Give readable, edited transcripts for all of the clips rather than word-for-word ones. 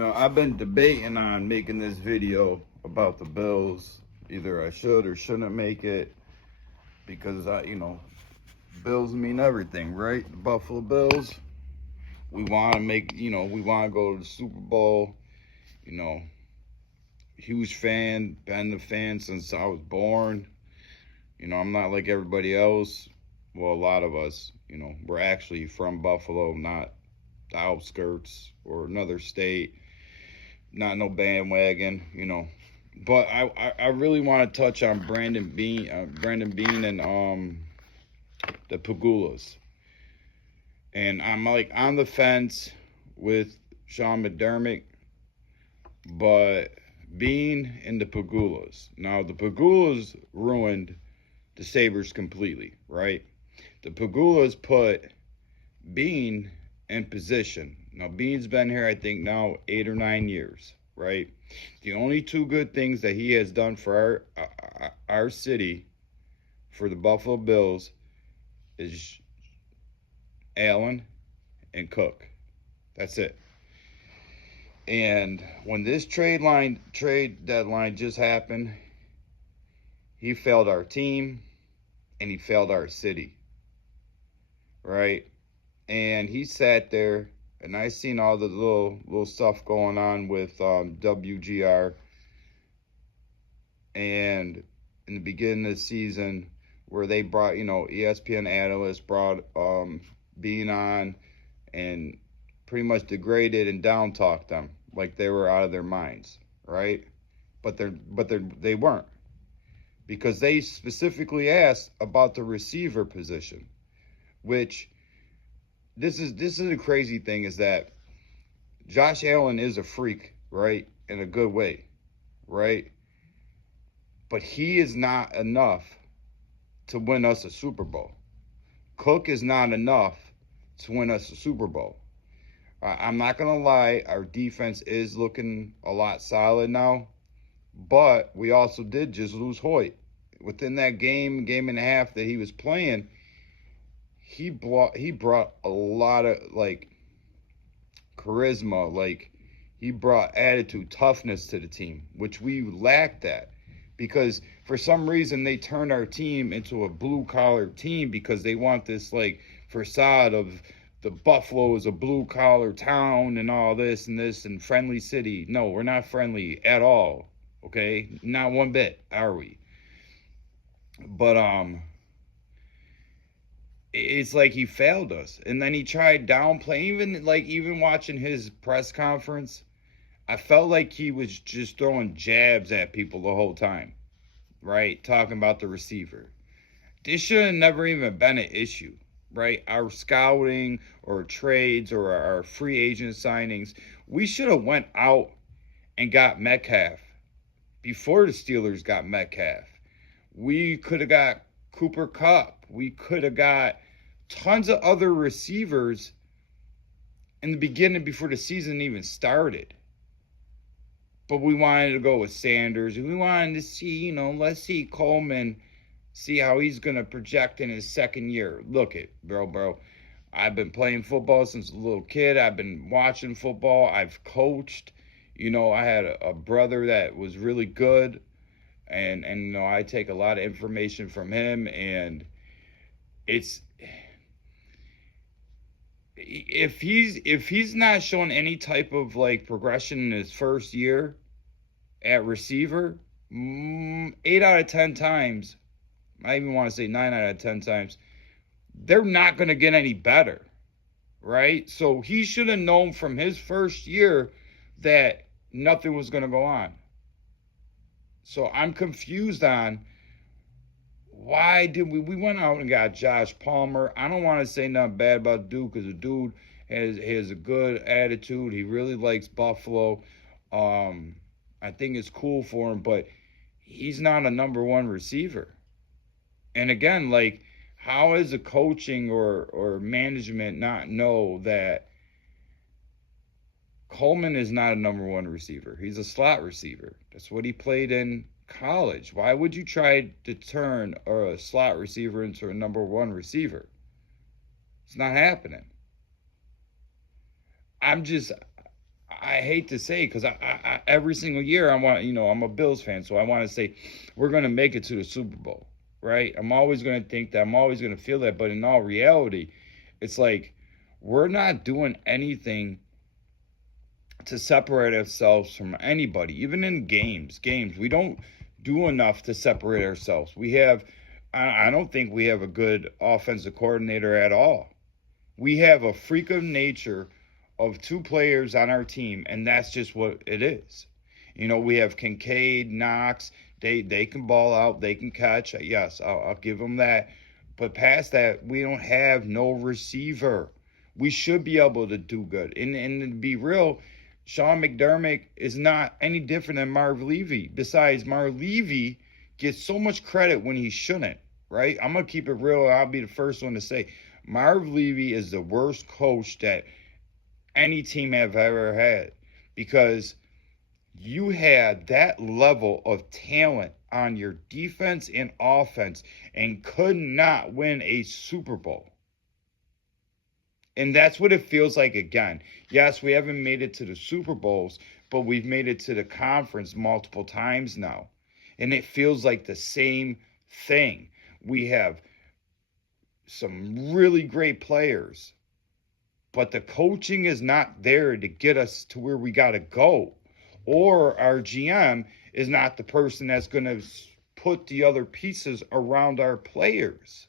I've been debating on making this video about the Bills. Either I should or shouldn't make it because Bills mean everything, right? The Buffalo Bills. We want to we want to go to the Super Bowl. You know, huge fan, been a fan since I was born. I'm not like everybody else. Well, a lot of us, we're actually from Buffalo, not the outskirts or another state. Not no bandwagon. But I really want to touch on Brandon Beane and the Pagulas. And I'm like on the fence with Sean McDermott, but Beane and the Pagulas. Now the Pagulas ruined the Sabres completely, right? The Pagulas put Beane in position. Now Beane's been here, I think now 8 or 9 years, right? The only two good things that he has done for our city, for the Buffalo Bills, is Allen and Cook. That's it. And when this trade deadline just happened, he failed our team and he failed our city, right? And he sat there, and I seen all the little stuff going on with WGR. And in the beginning of the season, where they brought, ESPN analysts brought Beane on and pretty much degraded and down talked them like they were out of their minds, right? But they weren't, because they specifically asked about the receiver position, which this is a crazy thing, is that Josh Allen is a freak, right? In a good way, right? But he is not enough to win us a Super Bowl. Cook is not enough to win us a Super Bowl. I'm not going to lie, our defense is looking a lot solid now, but we also did just lose Hoyt. Within that game and a half that he was playing, he brought a lot of charisma, he brought attitude, toughness to the team, which we lacked that, because for some reason they turned our team into a blue collar team because they want this facade of the Buffalo is a blue collar town and all this and friendly city. No, we're not friendly at all. Okay, not one bit are we. But it's like he failed us, and then he tried downplaying. Even watching his press conference, I felt like he was just throwing jabs at people the whole time, right? Talking about the receiver. This should have never even been an issue, right? Our scouting or trades or our free agent signings, we should have went out and got Metcalf before the Steelers got Metcalf. We could have got Cooper Kupp. We could have got tons of other receivers in the beginning before the season even started. But we wanted to go with Sanders. We wanted to see, let's see Coleman, see how he's going to project in his second year. Look it, bro. I've been playing football since a little kid. I've been watching football. I've coached. I had a brother that was really good. And I take a lot of information from him, and it's if he's not showing any type of progression in his first year at receiver, 8 out of 10 times, I even want to say 9 out of 10 times, they're not going to get any better, right? So he should have known from his first year that nothing was going to go on. So I'm confused on why did we went out and got Josh Palmer. I don't want to say nothing bad about the dude, because the dude has a good attitude. He really likes Buffalo. I think it's cool for him, but he's not a number one receiver. And again, how is the coaching or management not know that Coleman is not a number one receiver? He's a slot receiver. That's what he played in college. Why would you try to turn a slot receiver into a number one receiver? It's not happening. I hate to say, because I every single year I want, I'm a Bills fan, so I want to say we're going to make it to the Super Bowl, right? I'm always going to think that, I'm always going to feel that, but in all reality, it's like we're not doing anything to separate ourselves from anybody, even in games. We don't do enough to separate ourselves. I don't think we have a good offensive coordinator at all. We have a freak of nature of two players on our team, and that's just what it is. We have Kincaid, Knox. They can ball out, they can catch. Yes, I'll give them that. But past that, we don't have no receiver. We should be able to do good. And to be real, Sean McDermott is not any different than Marv Levy. Besides, Marv Levy gets so much credit when he shouldn't, right? I'm going to keep it real. I'll be the first one to say Marv Levy is the worst coach that any team have ever had, because you had that level of talent on your defense and offense and could not win a Super Bowl. And that's what it feels like again. Yes, we haven't made it to the Super Bowls, but we've made it to the conference multiple times now. And it feels like the same thing. We have some really great players, but the coaching is not there to get us to where we got to go. Or our GM is not the person that's going to put the other pieces around our players.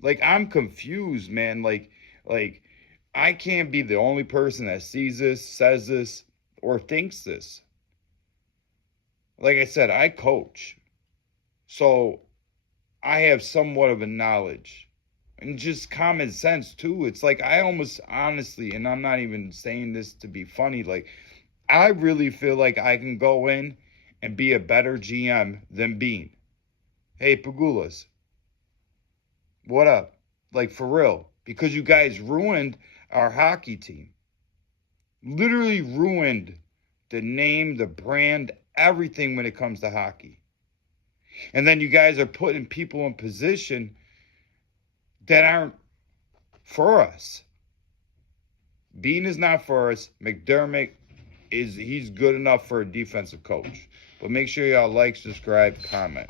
Like, I'm confused, man. Like I can't be the only person that sees this, says this, or thinks this. Like I said, I coach. So I have somewhat of a knowledge. And just common sense, too. It's like I almost, honestly, and I'm not even saying this to be funny, like, I really feel like I can go in and be a better GM than Beane. Hey, Pagulas, what up? Like, for real. Because you guys ruined our hockey team. Literally ruined the name, the brand, everything when it comes to hockey. And then you guys are putting people in position that aren't for us. Beane is not for us. McDermott he's good enough for a defensive coach. But make sure y'all like, subscribe, comment.